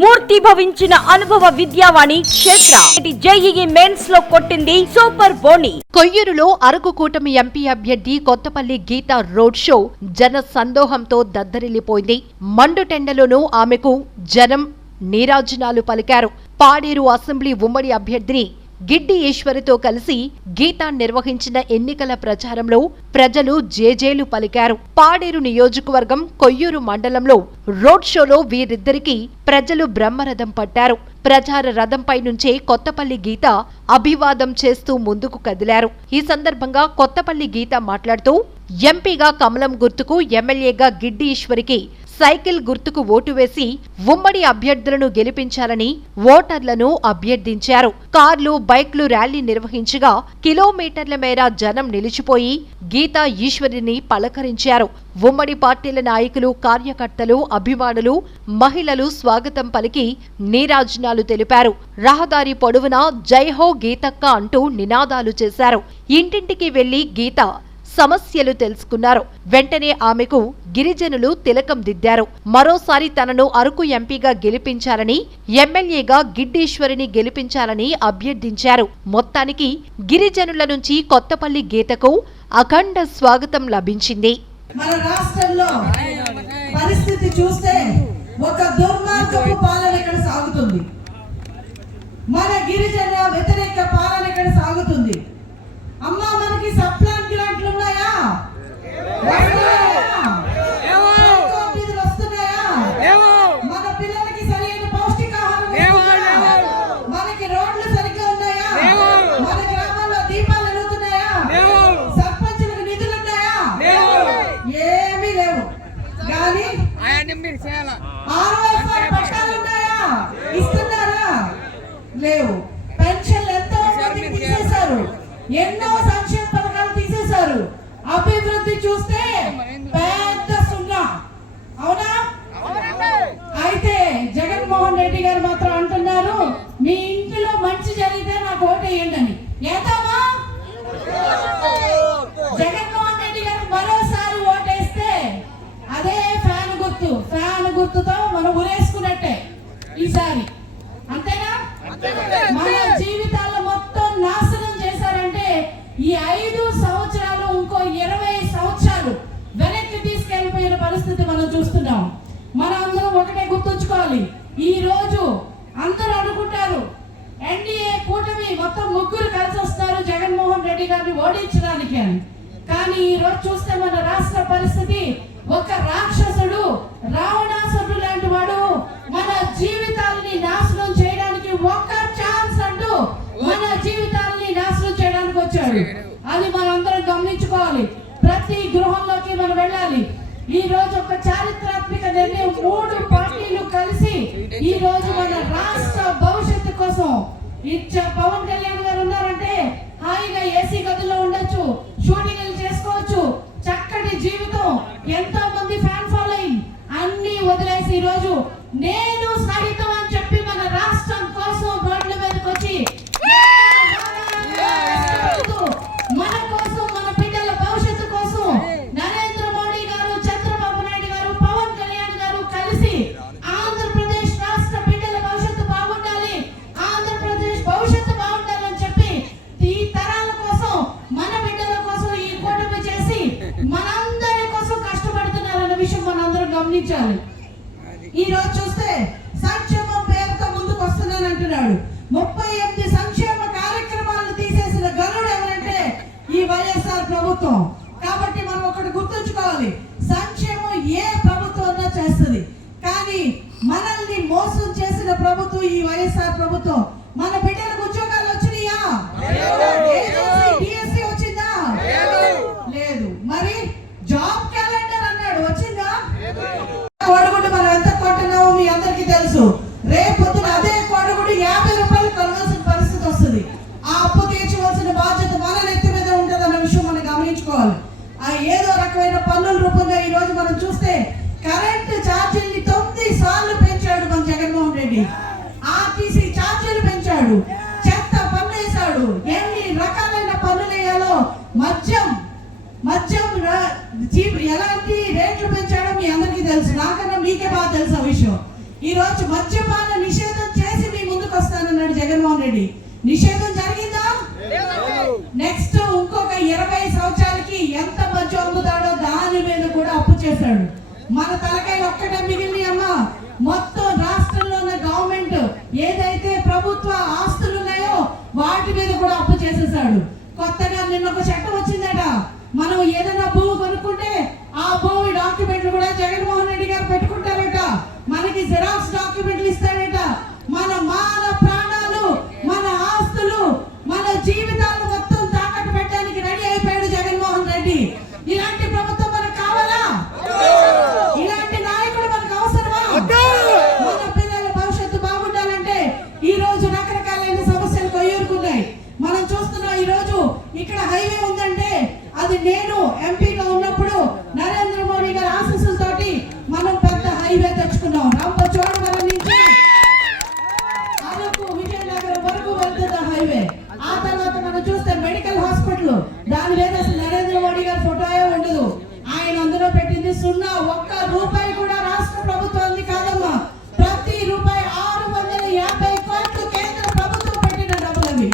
మూర్తి భవించిన అనుభవ విద్యావాణి క్షేత్ర JEE mains లో కొట్టింది సూపర్ బోని. కొయ్యూరులో అరకు కూటమి ఎంపీ అభ్యర్థి కొత్తపల్లి గీత రోడ్ షో జన సందోహంతో దద్దరిల్లిపోయింది. మండుటెండలోనూ ఆమెకు జనం నీరాజనాలు పలికారు. పాడేరు అసెంబ్లీ ఉమ్మడి అభ్యర్థిని గిడ్డి ఈశ్వరితో కలిసి గీత నిర్వహించిన ఎన్నికల ప్రచారంలో ప్రజలు జేజేలు పలికారు. పాడేరు నియోజకవర్గం కొయ్యూరు మండలంలో రోడ్ షోలో వీరిద్దరికీ ప్రజలు బ్రహ్మరథం పట్టారు. ప్రచార రథంపై నుంచే కొత్తపల్లి గీత అభివాదం చేస్తూ ముందుకు కదిలారు. ఈ సందర్భంగా కొత్తపల్లి గీత మాట్లాడుతూ ఎంపీగా కమలం గుర్తుకు, ఎమ్మెల్యేగా గిడ్డి ఈశ్వరికి సైకిల్ గుర్తుకు ఓటు వేసి ఉమ్మడి అభ్యర్థులను గెలిపించాలని ఓటర్లను అభ్యర్థించారు. కార్లు, బైక్లు ర్యాలీ నిర్వహించగా కిలోమీటర్ల మేర జనం నిలిచిపోయి గీతా ఈశ్వరిని పలకరించారు. ఉమ్మడి పార్టీల నాయకులు, కార్యకర్తలు, అభిమానులు, మహిళలు స్వాగతం పలికి నీరాజనాలు తెలిపారు. రహదారి పొడవునా జైహో గీతక్క అంటూ నినాదాలు చేశారు. ఇంటింటికి వెళ్లి గీత సమస్యలు తెలుసుకున్నారు. వెంటనే ఆమెకు గిరిజనులు తిలకం దిద్దారు. మరోసారి తనను అరకు ఎంపీగా గెలిపించాలని, ఎమ్మెల్యేగా గిడ్డీశ్వరిని గెలిపించాలని అభ్యర్థించారు. మొత్తానికి గిరిజనుల నుంచి కొత్తపల్లి గీతకు అఖండ స్వాగతం లభించింది. మన రాష్ట్రంలో పరిస్థితి చూస్తే ఒక దుర్మార్గపు పాలన ఇక్కడ సాగుతుంది. మన గిరిజన వ్యతిరేక పాలన ఇక్కడ సాగుతుంది. అమ్మా, మనకి సప్లాన్ గ్రాంట్లు ఉన్నాయా? వస్తున్నాయా? మన పిల్లలకి సరైన పౌష్టికాహారం మనకి రోడ్లు సరిగ్గా ఉన్నాయా? మన గ్రామాల్లో దీపాలు వెలుగుతున్నాయా? సర్పంచులకు నిధులు ఉన్నాయా? ఏమీ లేవు. కానీ పట్టాలు ఉన్నాయా? ఇస్తున్నారా? లేవు. పెన్షన్లు ఎంతో మందికి తీసేశారు. ఎన్నో సంక్షేమ పథకాలు తీసేశారు. అభివృద్ధి చూస్తే పెద్ద సున్నా. అవునా? అయితే జగన్మోహన్ రెడ్డి గారు మాత్రం అంటున్నారు, మీ ఇంటిలో మంచి జరిగితే నాకు ఓటేయండి అని. ఏదామా? జగన్మోహన్ రెడ్డి గారు మరోసారి ఓటేస్తే అదే ఫ్యాన్ గుర్తుతో మనం ఉరేసుకున్నట్టే ఈసారి. అంతేనా? మన జీవితాల్లో మొత్తం నాశనం చేశారంటే ఈ 5 సంవత్సరాలు ఇంకో 20 సంవత్సరాలు వెనక్కి తీసుకెళ్లిపోయిన పరిస్థితి మనం చూస్తున్నాం. మనం అందరం ఒకటే గుర్తుంచుకోవాలి. ఈ రోజు అందరూ అనుకుంటారు ఎన్డీఏ కూటమి మొత్తం ముగ్గురు కలిసి వస్తారు జగన్మోహన్ రెడ్డి గారిని ఓడించడానికి అని. కానీ ఈ రోజు చూస్తే మన రాష్ట్ర పరిస్థితి, ఒక రాక్షసుడు, రావణాసురుడు లాంటి వాడు మన జీవితాలని నాశనం చేయడానికి ఒక్క ఛాన్స్ అంటూ మన జీవితాలని నాశనం చేయడానికి వచ్చాడు. అది మనందరం గమనించుకోవాలి. ప్రతి గృహంలోకి మనం వెళ్ళాలి. ఈ రోజు ఒక చారిత్రాత్మక నిర్ణయం, 3 పార్టీలు కలిసి ఈ రోజు మన రాష్ట్ర భవిష్యత్తు కోసం పవన్ కళ్యాణ్ గారు ఉన్నారంటే హాయిగా ఏసీ గదుల్లో ఉండొచ్చు, షూటింగ్లు చేసుకోవచ్చు, చక్కటి జీవితం, ఎంతో మంది ఫ్యాన్ ఫాలోయింగ్ అన్ని వదిలేసి ఈ రోజు నేను సహితం అని చెప్పి మన రాష్ట్రం కోసం రోడ్ల మీదకి వచ్చి మన కోసం, మన పిల్లల భవిష్యత్తు కోసం నరేంద్ర మోడీ గారు, చంద్రబాబు నాయుడు గారు, పవన్ కళ్యాణ్ గారు కలిసి ఆంధ్రప్రదేశ్ రాష్ట్ర పిల్లల భవిష్యత్తు బాగుండాలి, ఆంధ్రప్రదేశ్ భవిష్యత్తు బాగుండాలని చెప్పి ఈ తరాల కోసం, మన బిడ్డల కోసం ఈ కూటమి చేసి మనందరి కోసం కష్టపడుతున్నారన్న విషయం మనందరం గమనించాలి. ఈ రోజు చూస్తే సంక్షేమం పేరుతో ముందుకు వస్తున్నానంటున్నాడు. 38 సంక్షేమ కార్యక్రమాలను తీసేసిన గనుడు ఎవరంటే ఈ వైఎస్ఆర్ ప్రభుత్వం. కాబట్టి మనం ఒకటి గుర్తుంచుకోవాలి, సంక్షేమం ఏ ప్రభుత్వం అన్నా చేస్తుంది, కానీ మనల్ని మోసం చేసిన ప్రభుత్వం ఈ వైఎస్ఆర్ ప్రభుత్వం. మన బిడ్డలకు ఉద్యోగాలు వచ్చినాయా? డిఎస్సి వచ్చిందా? లేదు. మరి జాబ్ క్యాలెండర్ అన్నాడు, వచ్చిందా? కోడిగుడ్డు మనం ఎంత కొంటున్నామో మీ అందరికీ తెలుసు. రేపొద్దున అదే కోడిగుడ్డు 50 రూపాయలు కొనవలసిన పరిస్థితి వస్తుంది. ఆ అప్పు తీర్చవలసిన బాధ్యత మన నెత్తి మీద ఉంటుంది అన్న విషయం మనం గమనించుకోవాలి. ఆ ఏదో రకమైన పన్నుల రూపంగా ఈ రోజు మనం చూస్తే కరెంటు ఛార్జీల్ని 9 సార్లు పెంచాడు మన జగన్మోహన్ రెడ్డి. ఆర్టీసీ ఛార్జీలు పెంచాడు, చెత్త పన్ను వేశాడు, ఎన్ని రకాలైన పన్నులు వేయాలో మద్యం ఎలాంటి రేట్లు పెంచాడో మీ అందరికీ తెలుసు, నాకన్నా మీకే బాగా తెలుసు ఆ విషయం. ఈ రోజు మద్యపాన నిషేధం చేసి మీ ముందుకు వస్తానన్నాడు జగన్మోహన్ రెడ్డి. నిషేధం జరిగిందా? నెక్స్ట్ ఇంకొక 20 సంవత్సరాలకి ఎంత మద్యం అమ్ముతాడో దాని మీద కూడా అప్పు చేశాడు. మన తలకాయ ఒక్కటే మిగిలిన అమ్మ, మొత్తం రాష్ట్రంలో ఉన్న గవర్నమెంట్ ఏదైతే ప్రభుత్వ ఆస్తులు ఉన్నాయో వాటి మీద కూడా అప్పు చేసేసాడు. కొత్తగా నిన్న ఒక చట్టం వచ్చిందట, మనం ఏదైనా భూమి కొనుక్కుంటే ఆ భూమి డాక్యుమెంట్లు కూడా జగన్మోహన్ రెడ్డి గారు పెట్టుకుంటారట, మనకి జిరాక్స్ డాక్యుమెంట్లు ఇస్తాడట. మన ప్రాణాలు, మన ఆస్తులు, మన జీవితాలు మొత్తం తాకట్టు పెట్టడానికి రెడీ అయిపోయాడు జగన్మోహన్ రెడ్డి. ఇలాంటి ప్రభుత్వం మనకు కావాలా? ఇలాంటి నాయకుడు మనకు అవసరమా? మన పిల్లల భవిష్యత్తు బాగుండాలంటే ఈ రోజు రకరకాలైన సమస్యలు కొయ్యూరుకున్నాయి. మనం చూస్తున్నాం, ఈ రోజు ఇక్కడ హైవే ఉందంటే అది నేను ఎంపీగా ఉన్నప్పుడు నరేంద్ర మోడీ గారి ఆశీస్సులతోటి మనం పెద్ద హైవే తెచ్చుకున్నాం. రాంపచోడవరం నుంచి అరకు విజయనగరం వరకు వెళ్తున్న హైవే. ఆ తర్వాత మనం చూస్తే మెడికల్ హాస్పిటల్, దాని మీద అసలు నరేంద్ర మోడీ గారి ఫోటోయే ఉండదు. ఆయన అందులో పెట్టింది 0, 1 రూపాయి కూడా రాష్ట్ర ప్రభుత్వానికి కాదమ్మా. ప్రతి రూపాయి 650 కోట్లు కేంద్ర ప్రభుత్వం పెట్టిన డబ్బులు అవి.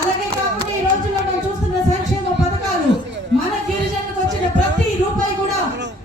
అలాగే కాకుండా ఈ రోజుల్లో మనం చూస్తున్న సంక్షేమ పథకాలు, మన గిరిజనులకు వచ్చిన ప్రతి రూపాయి కూడా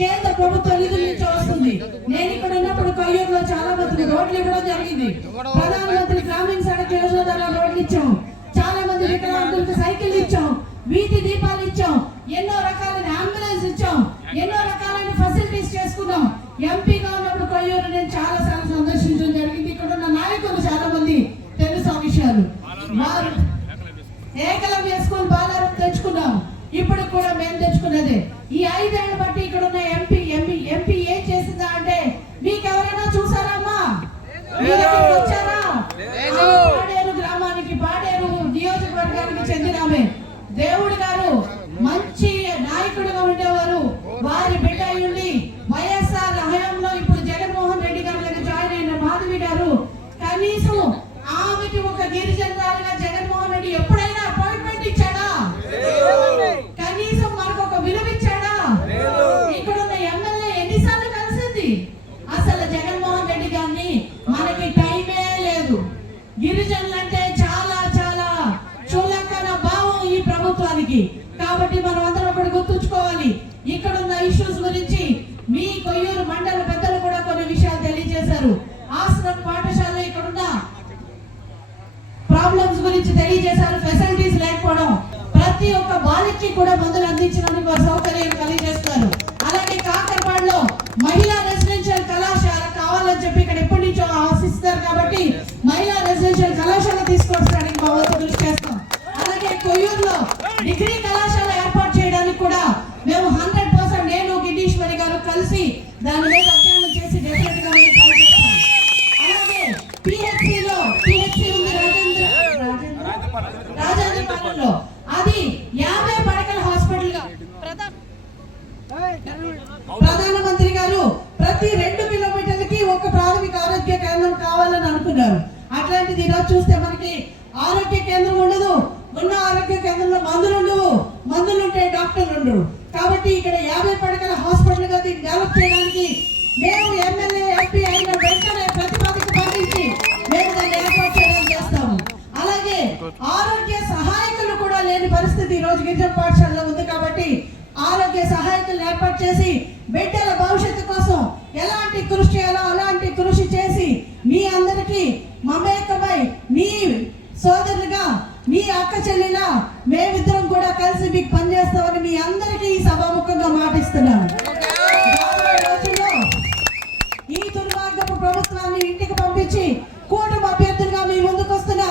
కేంద్ర ప్రభుత్వ నిధుల నుంచి వస్తుంది. నేను ఇక్కడ ఉన్నప్పుడు కొయ్యూరులో చాలా మంది రోడ్లు ఇవ్వడం జరిగింది. ప్రధానమంత్రి గ్రామీణ సడక్ యోజన ద్వారా రోడ్లు ఇచ్చాం, చాలా మంది వికలాంగులకు సైకిల్ ఇచ్చాం, వీధి దీపాలు ఇచ్చాం, ఎన్నో రకాలైన అంబులెన్స్ ఇచ్చాం, ఎన్నో రకాలైన ఫెసిలిటీస్ చేసుకున్నాం. ఎంపీగా ఉన్నప్పుడు కొయ్యూరు నేను చాలా సార్లు సందర్శించడం జరిగింది. ఇక్కడ ఉన్న నాయకులు చాలా మంది తెలుసు ఆ విషయాలు. వారు ఏకలవ్య స్కూల్ బాలారం తెచ్చుకున్నాం, ఇప్పుడు కూడా మేము తెచ్చుకున్నదే. ఈ 5 ఏళ్ల బట్టి ఇక్కడ ఉన్న ఎంపీ ఏం చేసిందా అంటే మీకు ఎవరైనా చూసారమ్మా? వచ్చారా? పాడేరు గ్రామానికి, పాడేరు నియోజకవర్గానికి చెందినామే. దేవుడు గారు మంచి నాయకుడుగా ఉండేవారు. వారి బిడ్డ ఉండి వైఎస్ఆర్ హయాంలో ఇప్పుడు జగన్మోహన్ రెడ్డి గారు జాయిన్ అయిన మాధవి గారు, కనీసం ఆమెకి ఒక గిరిజనురాలుగా జగన్మోహన్ రెడ్డి ఎప్పుడైనా అపాయింట్మెంట్ ఇచ్చాడా? కనీసం మనకు ఒక విలువ ఇచ్చాడా? ఇక్కడ ఉన్న ఎమ్మెల్యే ఎన్నిసార్లు కలిసింది? అసలు జగన్మోహన్ రెడ్డి గారిని మనకి టైమే లేదు. గిరిజనులంటే చాలా చాలా చులకన భావం ఈ ప్రభుత్వానికి. కాబట్టి మనం అందరం ఒకటి గుర్తుంచుకోవాలి, ఇక్కడ ఉన్న ఇష్యూస్ గురించి మీ కొయ్యూరు మండల పెద్దలు కూడా కొన్ని విషయాలు తెలియజేశారు. ఆశ్రమ పాఠశాల ఇక్కడున్న ప్రాబ్లమ్స్ గురించి తెలియజేశారు. ఫెసిలిటీస్ లేకపోవడం, ప్రతి ఒక్క బాలికకి కూడా మందులు అందించడానికి సౌకర్యం కలిగజేస్తారు. అలాగే కాకరపాడులో మహిళా రెసిడెన్షియల్ కళాశాల కావాలని చెప్పి ఇక్కడ ఎప్పటి నుంచో ఆశిస్తారు. కాబట్టి మహిళా రెసిడెన్షియల్ కళాశాల తీసుకొచ్చడానికి మా వంతు కృషి చేస్తాం. అలాగే కొయ్యూరులో డిగ్రీ కళాశాల ఏర్పాటు చేయడానికి కూడా మేము 100% నేను గిడ్డీశ్వరి గారు కలిసి దాని మీద అధ్యయనం చేసి డెఫినెట్ గా మేము ట్రై చేస్తాం. అలాగే పిహెచ్సి ఉంది రాజేంద్రపాలెంలో, అది 50 పడకల హాస్పిటల్ గా ప్రధానమంత్రి గారు ప్రతి 2 కిలోమీటర్లకి ఒక ప్రాథమిక ఆరోగ్య కేంద్రం కావాలని అనుకున్నారు. అట్లాంటిది ఈరోజు చూస్తే మనకి ఆరోగ్య కేంద్రం ఉండదు. ఉన్న ఆరోగ్య కేంద్రంలో మందులు ఉండవు, మందులు ఉంటే డాక్టర్లు ఉండరు. కాబట్టి ఇక్కడ 50 పడకల హాస్పిటల్ గా దీన్ని డెవలప్ చేయడానికి మేము ఎమ్మెల్యే ఎంపీ అయిన వెంటనే ప్రతిపాదిక పంపించి మేము దాన్ని ఏర్పాటు చేయడానికి చేస్తాము. అలాగే ఆరోగ్య సహాయకులు కూడా లేని పరిస్థితి ఈ రోజు గిరిజన పాఠశాలలో ఉంది. కాబట్టి ఆరోగ్య సహాయకులను ఏర్పాటు చేసి బిడ్డల భవిష్యత్తు కోసం ఎలాంటి కృషి చేయాలో అలాంటి కృషి చేసి మీ అందరికీ మమేకమై మీ సోదరులుగా, మీ అక్క చెల్లిలా మేమిద్దరం కూడా కలిసి మీకు పనిచేస్తామని మీ అందరికీ ఈ సభాముఖంగా మాటిస్తున్నాను. ఈ దుర్మార్గపు ప్రభుత్వాన్ని ఇంటికి పంపించి కూటమి అభ్యర్థులుగా మీ ముందుకు వస్తున్న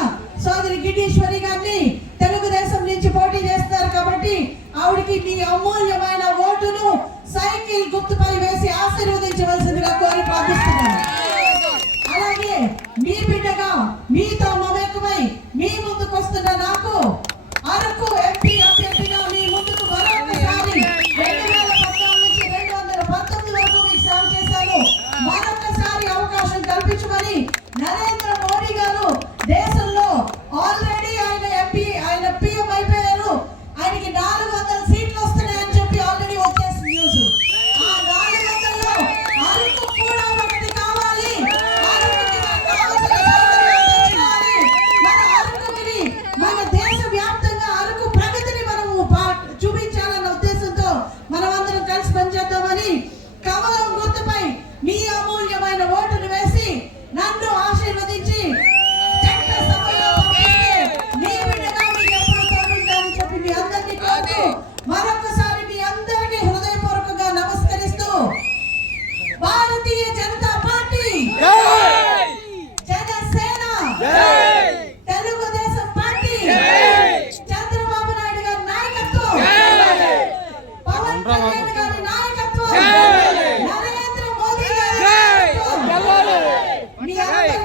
సోదరి గిడ్డీశ్వరి గారిని తెలుగుదేశం నుంచి పోటీ చేస్తారు. కాబట్టి ఆవిడికి మీ అమూల్యమైన ఓటును సైకిల్ గుర్తుపై వేసి ఆశీర్వదించవలసిందిగా కోరి ప్రార్థిస్తున్నాను. అలాగే మీ బిడ్డగా మీతో మమేకమై మీ ముందుకు వస్తున్న నాకు అరకు ఎంపీ అభ్యర్థిగా మీ ముందుకు మరొకసారి 2014 నుంచి 2019 వరకు మీకు సేవ చేశాను. మరొకసారి అవకాశం కల్పించమని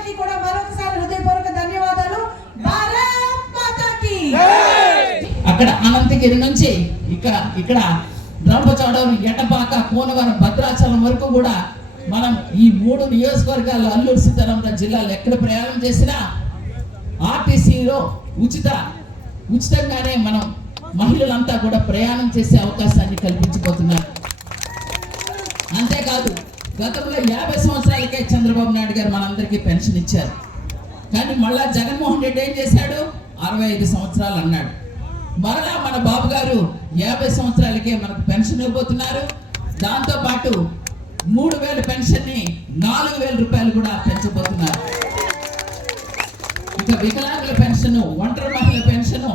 అందరికీ కూడా మరొకసారి హృదయపూర్వక ధన్యవాదాలు. భారత్ మాతాకి. అక్కడ అనంతగిరి నుంచి ఇక్కడ రంపచోడవరం, ఎటపాక, కోనవరం, భద్రాచలం వరకు కూడా మనం ఈ 3 నియోజకవర్గాలు అల్లూరు సీతారామరాజు జిల్లాలో ఎక్కడ ప్రయాణం చేసినా ఆర్టీసీలో ఉచితంగానే మనం మహిళలంతా కూడా ప్రయాణం చేసే అవకాశాన్ని కల్పించబోతున్నారు. అంతేకాదు గతంలో 50 సంవత్సరాలకే చంద్రబాబు నాయుడు గారు మనందరికీ పెన్షన్ ఇచ్చారు. కానీ మళ్ళా జగన్మోహన్ రెడ్డి ఏం చేశాడు? 65 సంవత్సరాలు అన్నాడు. మరలా మన బాబు గారు 50 సంవత్సరాలకే మనకు పెన్షన్ ఇవ్వబోతున్నారు. దాంతో పాటు 3000 పెన్షన్ ని 4000 రూపాయలు కూడా పెంచబోతున్నారు. ఇక వికలాంగుల పెన్షన్, ఒంటరి మహిళల పెన్షన్,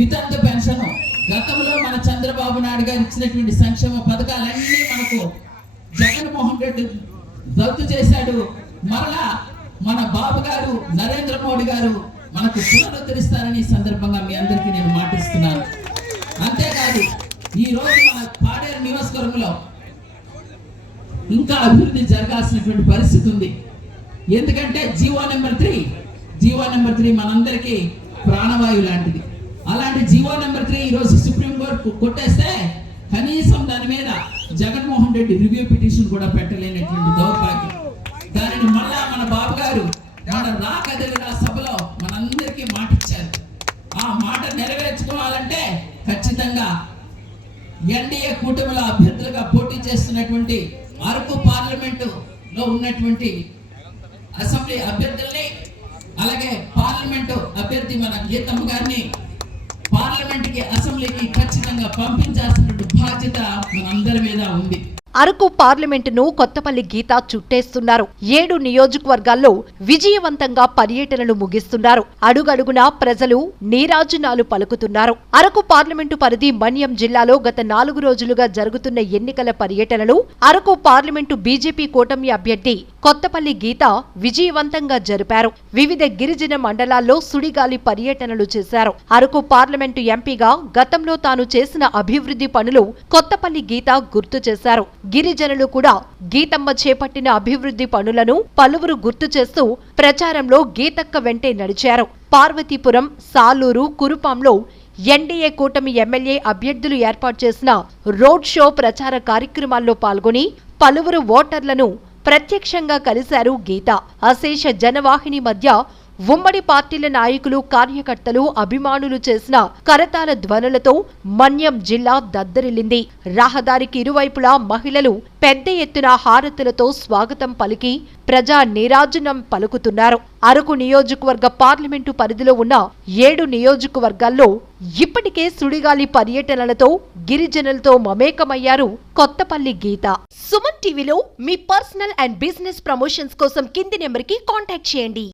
వితంతు పెన్షన్, గతంలో మన చంద్రబాబు నాయుడు గారు ఇచ్చినటువంటి సంక్షేమ పథకాలన్నీ మనకు జగన్మోహన్ రెడ్డి రద్దు చేశాడు. మరలా మన బాబు గారు నరేంద్ర మోడీ గారు మనకు పునరుద్ధరిస్తారని సందర్భంగా మీ అందరికీ నేను మాటిస్తున్నాను. అంతేకాదు ఈ రోజు మన పాడేరు నియోజకవర్గంలో ఇంకా అభివృద్ధి జరగాల్సినటువంటి పరిస్థితి ఉంది. ఎందుకంటే జీవో నెంబర్ 3 మనందరికీ ప్రాణవాయువు లాంటిది. అలాంటి జీవో నెంబర్ 3 ఈరోజు సుప్రీంకోర్టు కొట్టేస్తే కనీసం దాని మీద జగన్మోహన్ రెడ్డి రివ్యూ పిటిషన్ కూడా పెట్టలేనటువంటి దౌర్భాగ్యం. దానిని మళ్ళా మన బాబు గారు మన రాకదలిన సభలో మనందరికీ మాటిచ్చారు. ఆ మాట నెరవేర్చుకోవాలంటే ఖచ్చితంగా ఎన్డీఏ కూటమిలో అభ్యర్థులుగా పోటీ చేస్తున్నటువంటి అరకు పార్లమెంటులో ఉన్నటువంటి అసెంబ్లీ అభ్యర్థుల్ని, అలాగే పార్లమెంటు అభ్యర్థి మన గీతమ్మ గారిని పార్లమెంట్కి, అసెంబ్లీకి ఖచ్చితంగా పంపించాల్సినటువంటి బాధ్యత మనందరి మీద ఉంది. అరకు పార్లమెంటును కొత్తపల్లి గీత చుట్టేస్తున్నారు. 7 నియోజకవర్గాల్లో విజయవంతంగా పర్యటనలు ముగిస్తున్నారు. అడుగడుగునా ప్రజలు నీరాజనాలు పలుకుతున్నారు. అరకు పార్లమెంటు పరిధి మన్యం జిల్లాలో గత 4 రోజులుగా జరుగుతున్న ఎన్నికల పర్యటనలు అరకు పార్లమెంటు బీజేపీ కూటమి అభ్యర్థి కొత్తపల్లి గీత విజయవంతంగా జరిపారు. వివిధ గిరిజన మండలాల్లో సుడిగాలి పర్యటనలు చేశారు. అరకు పార్లమెంటు ఎంపీగా గతంలో తాను చేసిన అభివృద్ధి పనులు కొత్తపల్లి గీత గుర్తు చేశారు. గిరిజనులు కూడా గీతమ్మ చేపట్టిన అభివృద్ధి పనులను పలువురు గుర్తు చేస్తూ ప్రచారంలో గీతక్క వెంటే నడిచారు. పార్వతీపురం, సాలూరు, కురుపాంలో ఎన్డీఏ కూటమి ఎమ్మెల్యే అభ్యర్థులు ఏర్పాటు చేసిన రోడ్ షో ప్రచార కార్యక్రమాల్లో పాల్గొని పలువురు ఓటర్లను ప్రత్యక్షంగా కలిశారు గీత. అశేష జనవాహిని మధ్య ఉమ్మడి పార్టీల నాయకులు, కార్యకర్తలు, అభిమానులు చేసిన కరతాళ ధ్వనులతో మన్యం జిల్లా దద్దరిల్లింది. రహదారికి ఇరువైపులా మహిళలు పెద్ద ఎత్తున హారతులతో స్వాగతం పలికి ప్రజా నీరాజనం పలుకుతున్నారు. అరకు నియోజకవర్గ పార్లమెంటు పరిధిలో ఉన్న 7 నియోజకవర్గాల్లో ఇప్పటికే సుడిగాలి పర్యటనలతో గిరిజనులతో మమేకమయ్యారు కొత్తపల్లి గీత. సుమన్ టీవీలో మీ పర్సనల్ అండ్ బిజినెస్ ప్రమోషన్స్ కోసం కింది నెంబర్కి కాంటాక్ట్ చేయండి.